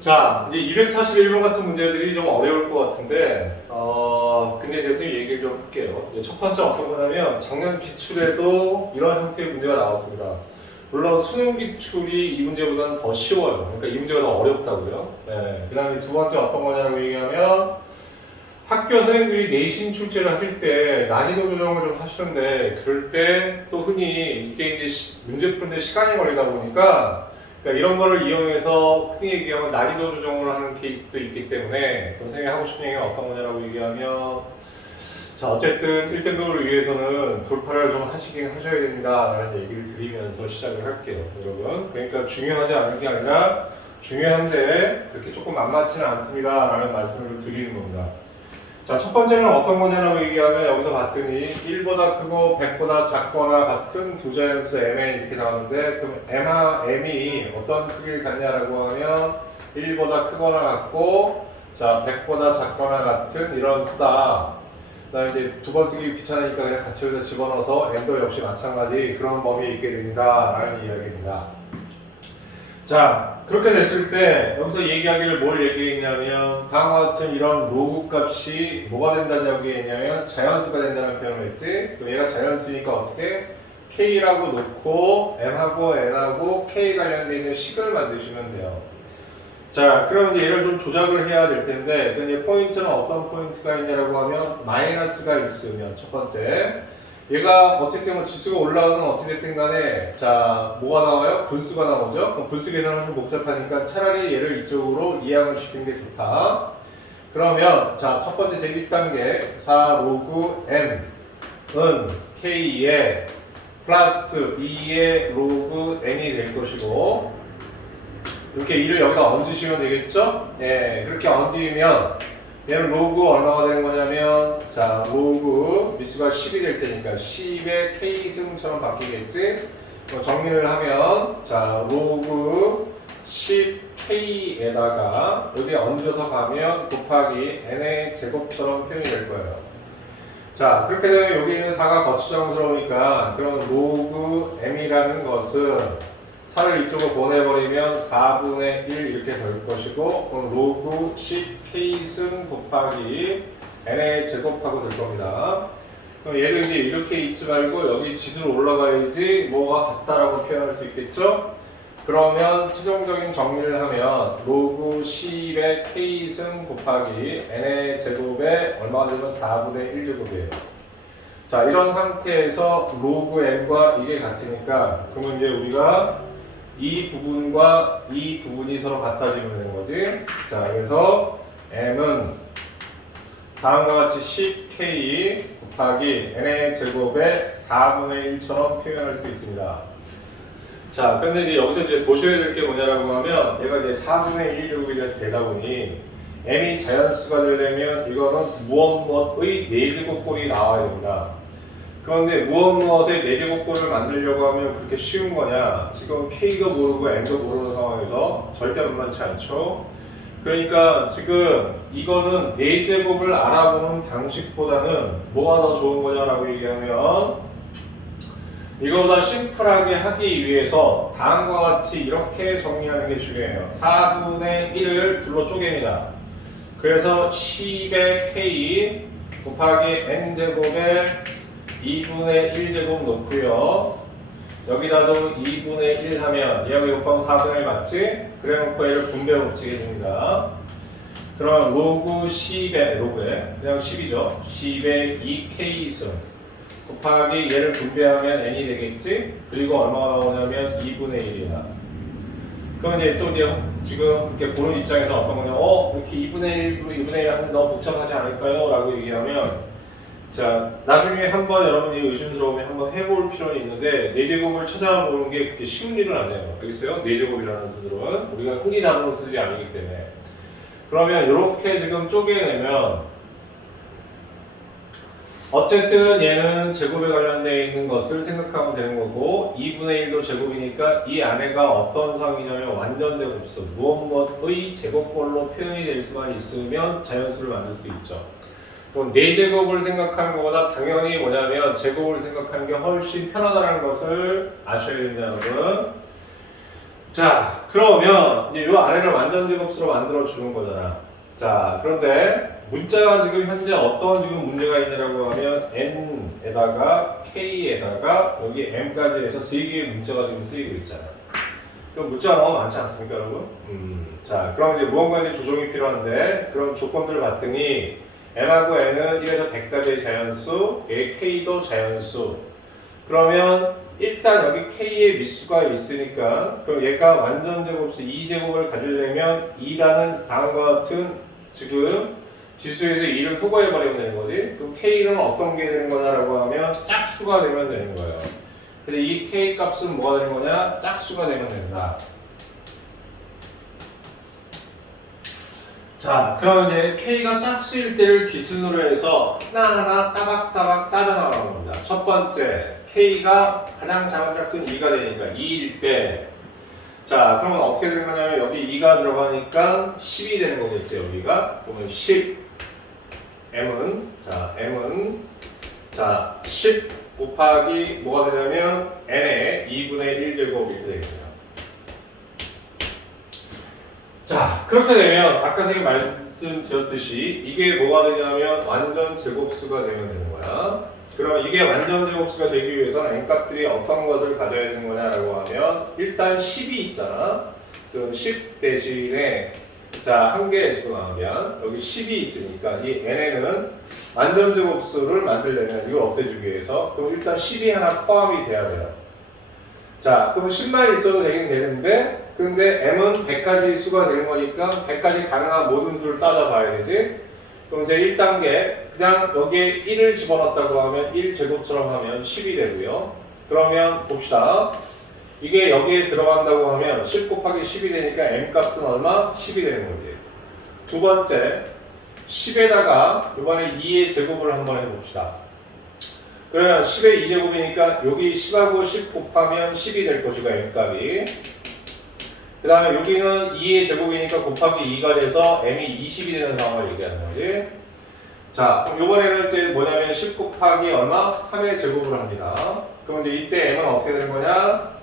자, 이제 241번 같은 문제들이 좀 어려울 것 같은데, 근데 이제 선생님 얘기를 좀 할게요. 이제 첫 번째 어떤 거냐면, 작년 기출에도 이런 형태의 문제가 나왔습니다. 물론 수능 기출이 이 문제보다는 더 쉬워요. 그러니까 이 문제가 더 어렵다고요. 네. 그 다음에 두 번째 어떤 거냐고 얘기하면, 학교 선생님들이 내신 출제를 하실 때 난이도 조정을 좀 하시는데, 그럴 때 또 흔히 이게 이제 문제 푸는데 시간이 걸리다 보니까, 그러니까 이런 거를 이용해서 흔히 얘기하면 난이도 조정을 하는 케이스도 있기 때문에 선생님이 하고 싶은 얘기가 어떤 거냐라고 얘기하면, 자 어쨌든 1등급을 위해서는 돌파를 좀 하셔야 된다라는 얘기를 드리면서 시작을 할게요, 여러분. 그러니까 중요하지 않은 게 아니라 중요한데 그렇게 조금 만만치는 않습니다라는 말씀을 드리는 겁니다. 자, 첫 번째는 어떤 거냐라고 얘기하면 여기서 봤더니 1보다 크고 100보다 작거나 같은 두 자연수 mn 이렇게 나오는데, 그럼 m이 어떤 크기를 갖냐라고 하면 1보다 크거나 같고, 자 100보다 작거나 같은 이런 수다. 그다음에 이제 두 번 쓰기 귀찮으니까 그냥 같이 여기다 집어넣어서 m도 역시 마찬가지 그런 범위에 있게 된다라는 이야기입니다. 자, 그렇게 됐을 때 여기서 얘기하기를 뭘 얘기했냐면, 다음과 같은 이런 로그 값이 뭐가 된다고 얘기했냐면 자연수가 된다는 표현을 했지. 그럼 얘가 자연수니까 어떻게? K라고 놓고 M하고 N하고 K 관련되어 있는 식을 만드시면 돼요. 자, 그럼 이제 얘를 좀 조작을 해야 될 텐데, 근데 포인트는 어떤 포인트가 있냐라고 하면 마이너스가 있으면, 첫 번째 얘가 어쨌든 뭐 지수가 올라가든 어찌됐든 간에, 자 뭐가 나와요? 분수가 나오죠? 그럼 분수 계산은 좀 복잡하니까 차라리 얘를 이쪽으로 이항을 시키는 게 좋다. 그러면 자 첫 번째 제곱 단계 4 로그 m은 k에 플러스 2의 로그 n이 될 것이고, 이렇게 2를 여기다 얹으시면 되겠죠? 예, 그렇게 얹으면 얘는 로그 얼마가 되는 거냐면, 자 로그 미수가 10이 될 테니까 10의 k승처럼 바뀌겠지? 정리를 하면 자 로그 10k에다가 여기 얹어서 가면 곱하기 n의 제곱처럼 표현이 될 거예요. 자 그렇게 되면 여기 있는 4가 거추장스러우니까, 그럼 로그 m이라는 것은 4를 이쪽으로 보내버리면 4분의 1 이렇게 될 것이고, 그럼 로그 10k승 곱하기 n의 제곱하고 될 겁니다. 그럼 얘도 이제 이렇게 있지 말고 여기 지수로 올라가야지 뭐가 같다라고 표현할 수 있겠죠? 그러면 최종적인 정리를 하면 로그 10의 k승 곱하기 n의 제곱에 얼마가 되면 4분의 1제곱이에요. 자 이런 상태에서 로그 m과 이게 같으니까, 그러면 이제 우리가 이 부분과 이 부분이 서로 같아지면 되는 거지. 자, 그래서 m은 다음과 같이 10k 곱하기 n의 제곱에 4분의 1처럼 표현할 수 있습니다. 자, 근데 이제 여기서 이제 보셔야 될 게 뭐냐라고 하면, 얘가 이제 4분의 1제곱이 되다 보니 m이 자연수가 되려면 이거는 무엇의 4제곱꼴이 나와야 됩니다. 그런데 무엇의 4제곱꼴을 만들려고 하면 그렇게 쉬운 거냐? 지금 K도 모르고 N도 모르는 상황에서 절대 만만치 않죠? 그러니까 지금 이거는 4제곱을 알아보는 방식보다는 뭐가 더 좋은 거냐라고 얘기하면, 이거보다 심플하게 하기 위해서 다음과 같이 이렇게 정리하는 게 중요해요. 4분의 1을 둘로 쪼갭니다. 그래서 10의 K 곱하기 N제곱에 2분의 1제곱 놓고요. 여기다도 2분의 1 하면 얘하고 곱하면 4분의 1 맞지? 그래 놓고 얘를 분배로 붙이게 됩니다. 그럼 로그 10에, 로그에 그냥 10이죠. 10의 2k승 곱하기 얘를 분배하면 n이 되겠지? 그리고 얼마가 나오냐면 2분의 1이야. 그럼 이제 또 이제 지금 이렇게 보는 입장에서 어떤 거냐? 이렇게 2분의 1, 2분의 1 하면 너무 복잡하지 않을까요? 라고 얘기하면, 자, 나중에 한번 여러분이 의심스러우면 한번 해볼 필요는 있는데, 4제곱을 찾아보는 게 그렇게 쉬운 일은 아니에요. 알겠어요? 4제곱이라는 수들은 우리가 흔히 다루는 수들이 아니기 때문에. 그러면 이렇게 지금 쪼개내면 어쨌든 얘는 제곱에 관련되어 있는 것을 생각하면 되는 거고, 2분의 1도 제곱이니까 이 안에가 어떤 상이냐면 완전 제곱수, 무엇의 제곱꼴로 표현이 될 수만 있으면 자연수를 만들 수 있죠. 그럼 4제곱을 생각하는 것보다 당연히 뭐냐면 제곱을 생각하는 게 훨씬 편하다는 것을 아셔야 됩니다, 여러분. 자, 그러면 이제 이 아래를 완전 제곱수로 만들어 주는 거잖아. 자, 그런데 문자가 지금 현재 어떤 지금 문제가 있냐라고 하면 n에다가 k에다가 여기 m까지 해서 3개의 문자가 지금 쓰이고 있잖아. 그럼 문자가 너무 많지 않습니까, 여러분? 자, 그럼 이제 무언가 이제 조정이 필요한데 그런 조건들을 봤더니 m하고 n은 1에서 100까지의 자연수, k도 자연수. 그러면 일단 여기 k의 미수가 있으니까 그럼 얘가 완전 제곱수 2제곱을 가지려면 2라는 다음과 같은 지금 지수에서 2를 소거해버리면 되는 거지. 그럼 k는 어떤 게 되는 거냐라고 하면 짝수가 되면 되는 거예요. 근데 이 k 값은 뭐가 되는 거냐? 짝수가 되면 된다. 자, 그럼 이제 k가 짝수일 때를 기준으로 해서 하나하나 따박따박 따져 나가는 겁니다. 첫 번째, k가 가장 작은 짝수는 2가 되니까 2일 때. 자, 그러면 어떻게 되는 거냐면 여기 2가 들어가니까 10이 되는 거겠죠, 여기가. 그러면 10. m은, 자, 10 곱하기 뭐가 되냐면 n의 2분의 1제곱 이렇게 되겠네요. 자, 그렇게 되면 아까 선생님 말씀드렸듯이 이게 뭐가 되냐면 완전 제곱수가 되면 되는 거야. 그럼 이게 완전 제곱수가 되기 위해서는 n값들이 어떤 것을 가져야 되는 거냐라고 하면 일단 10이 있잖아. 그 10 대신에 자, 한 개 집어넣으면 여기 10이 있으니까 이 n에는 완전 제곱수를 만들려면 이걸 없애주기 위해서 그럼 일단 10이 하나 포함이 돼야 돼요. 자, 그럼 10만 있어도 되긴 되는데 그런데 m은 100까지 수가 되는 거니까 100까지 가능한 모든 수를 따져봐야 되지. 그럼 이제 1단계 그냥 여기에 1을 집어넣었다고 하면 1제곱처럼 하면 10이 되고요. 그러면 봅시다. 이게 여기에 들어간다고 하면 10 곱하기 10이 되니까 m값은 얼마? 10이 되는 거지. 두 번째 10에다가 이번에 2의 제곱을 한번 해봅시다. 그러면 10의 2제곱이니까 여기 10하고 10 곱하면 10이 될 것이고 m값이. 그 다음에 여기는 2의 제곱이니까 곱하기 2가 돼서 m이 20이 되는 상황을 얘기하는 거지. 자, 그럼 이번에는 이제 뭐냐면 10 곱하기 얼마? 3의 제곱을 합니다. 그럼 이제 이때 m은 어떻게 되는 거냐?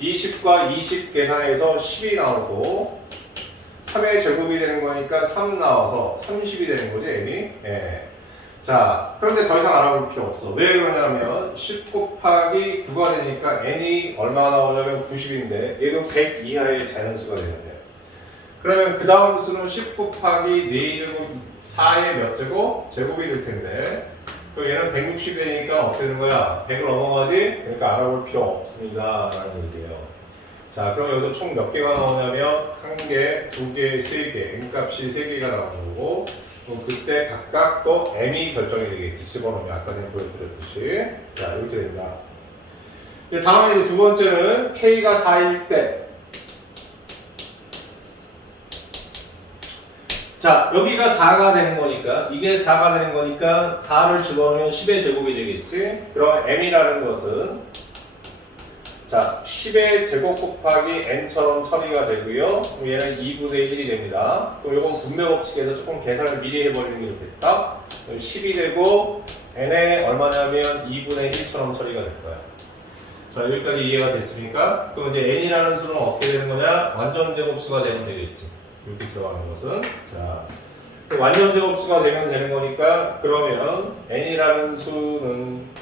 20과 20 계산해서 10이 나오고 3의 제곱이 되는 거니까 3 나와서 30이 되는 거지, m이. 예. 자, 그런데 더 이상 알아볼 필요 없어. 왜 그러냐면 10 곱하기 9가 되니까 n이 얼마 나오냐면 90인데 얘도 100 이하의 자연수가 되는데 그러면 그 다음 수는 10 곱하기 4제곱 4의 몇 제곱? 제곱이 될 텐데 그럼 얘는 160이 되니까 어떻게 되는 거야? 100을 넘어가지? 그러니까 알아볼 필요 없습니다 라는 얘기예요. 자, 그럼 여기서 총 몇 개가 나오냐면 1개, 2개, 3개 m값이 3개가 나오는 거고 그럼 그때 각각 또 m이 결정이 되겠지. 집어넣으면 아까 전에 보여드렸듯이. 자, 이렇게 됩니다. 다음에 이제 두 번째는 k가 4일 때. 자, 여기가 4가 되는 거니까, 이게 4가 되는 거니까 4를 집어넣으면 10의 제곱이 되겠지. 그럼 m이라는 것은 자, 10의 제곱 곱하기 n처럼 처리가 되고요. 그럼 얘는 2분의 1이 됩니다. 그럼 이건 분배 법칙에서 조금 계산을 미리 해버리는 게 좋겠다. 10이 되고 n에 얼마냐면 2분의 1처럼 처리가 될 거야. 자, 여기까지 이해가 됐습니까? 그럼 이제 n이라는 수는 어떻게 되는 거냐? 완전 제곱수가 되면 되겠지. 이렇게 들어가는 것은. 자, 완전 제곱수가 되면 되는 거니까 그러면 n이라는 수는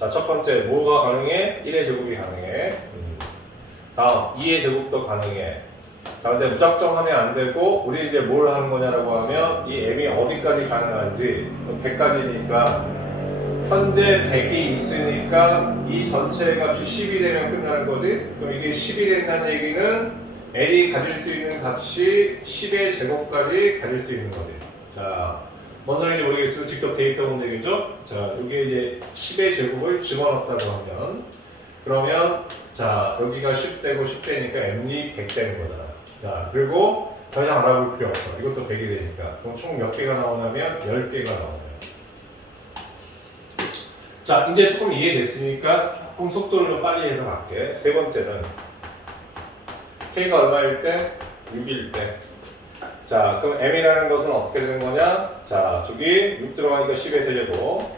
자, 첫 번째 뭐가 가능해? 1의 제곱이 가능해. 다음 2의 제곱도 가능해. 자, 근데 무작정 하면 안 되고 우리 이제 뭘 하는 거냐라고 하면 이 m이 어디까지 가능한지 100까지니까 현재 100이 있으니까 이 전체 값이 10이 되면 끝나는 거지. 그럼 이게 10이 된다는 얘기는 n이 가질 수 있는 값이 10의 제곱까지 가질 수 있는 거지. 자, 뭔 소리인지 모르겠으면 직접 대입해보면 되겠죠? 자, 여기에 이제 10의 제곱을 집어넣었다고 하면 그러면 자, 여기가 10 되고 10 되니까 m이 100 되는 거잖아. 자, 그리고 더 이상 알아볼 필요 없어. 이것도 100이 되니까. 그럼 총 몇 개가 나오냐면 10개가 나오네요. 자, 이제 조금 이해됐으니까 조금 속도를 좀 빨리 해서 갈게. 세 번째는 k가 얼마일 때? 6일 때. 자, 그럼 m이라는 것은 어떻게 되는 거냐? 자, 저기 6 들어가니까 10에서 제곱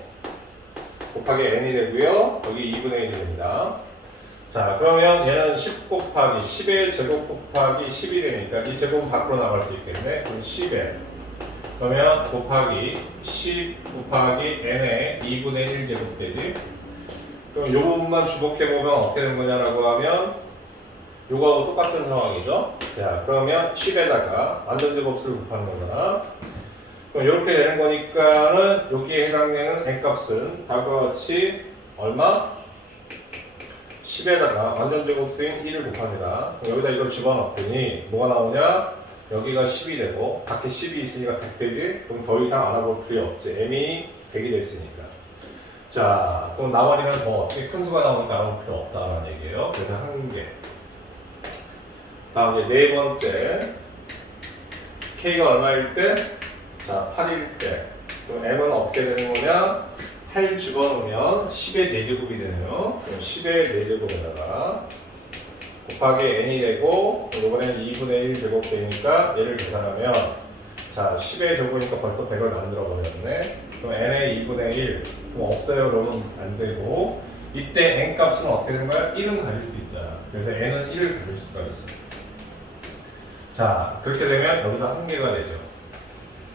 곱하기 n이 되고요. 여기 2분의 1이 됩니다. 자, 그러면 얘는 10 곱하기 10의 제곱 곱하기 10이 되니까 이 제곱은 밖으로 나갈 수 있겠네. 그럼 10에 그러면 곱하기 10 곱하기 n의 2분의 1 제곱 되지. 그럼 요 부분만 주목해보면 어떻게 된 거냐라고 하면 요거하고 똑같은 상황이죠. 자, 그러면 10에다가 완전 제곱수를 곱하는 거잖아. 그럼 이렇게 되는 거니까는 여기에 해당되는 n값은 다음과 같이 얼마? 10에다가 완전 제곱수인 1을 곱합니다. 그럼 여기다 이걸 집어넣었더니 뭐가 나오냐? 여기가 10이 되고 밖에 10이 있으니까 100 되지? 그럼 더 이상 알아볼 필요 없지. m이 100이 됐으니까. 자, 그럼 나머지는 뭐 어떻게 큰 수가 나오니까 알아볼 필요 없다라는 얘기예요. 그래서 한 개. 다음 이제 네 번째. k가 얼마일 때? 자, 8일 때. 그럼 m은 어떻게 되는 거냐? 8 집어넣으면 10의 4제곱이 되네요. 그럼 10의 4제곱에다가 곱하기 n이 되고 이번엔 2분의 1 제곱 되니까 얘를 계산하면 자 10의 제곱이니까 벌써 100을 만들어 버렸네. 그럼 n의 2분의 1 그럼 없어요. 그러면 안 되고 이때 n 값은 어떻게 되는 거야? 1은 가릴 수 있잖아. 그래서 n은 1을 가릴 수가 있어. 자 그렇게 되면 여기서 한 개가 되죠.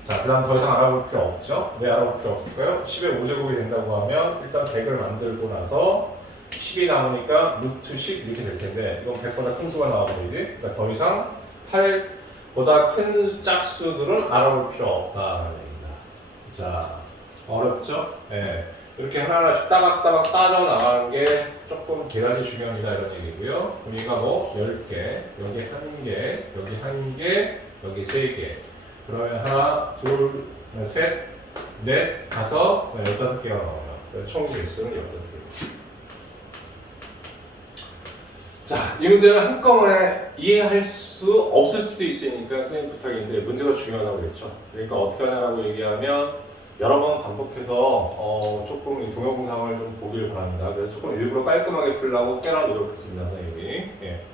자, 그 다음 더 이상 알아볼 필요 없죠? 왜 알아볼 필요 없을까요? 10의 5제곱이 된다고 하면 일단 100을 만들고 나서 10이 남으니까 루트 10 이렇게 될 텐데 이건 100보다 큰 수가 나와버리지? 그러니까 더 이상 8보다 큰 짝수들은 알아볼 필요 없다라는 얘기입니다. 자, 어렵죠? 네. 이렇게 하나하나씩 따박따박 따져나가는 게 조금 대단히 중요합니다 이런 얘기고요. 여기가 뭐 10개, 여기 1개, 여기 1개, 여기 3개 그러면 하나, 둘, 셋, 넷, 다섯, 15개가 나와요. 총 개수는 15개. 자, 이 문제는 한꺼번에 이해할 수 없을 수도 있으니까 선생님 부탁인데 문제가 중요하다고 그랬죠. 그러니까 어떻게 하냐라고 얘기하면 여러 번 반복해서 조금 이 동영상을 좀 보길 바랍니다. 그래서 조금 일부러 깔끔하게 풀려고 꽤나 노력했습니다, 선생님이. 예.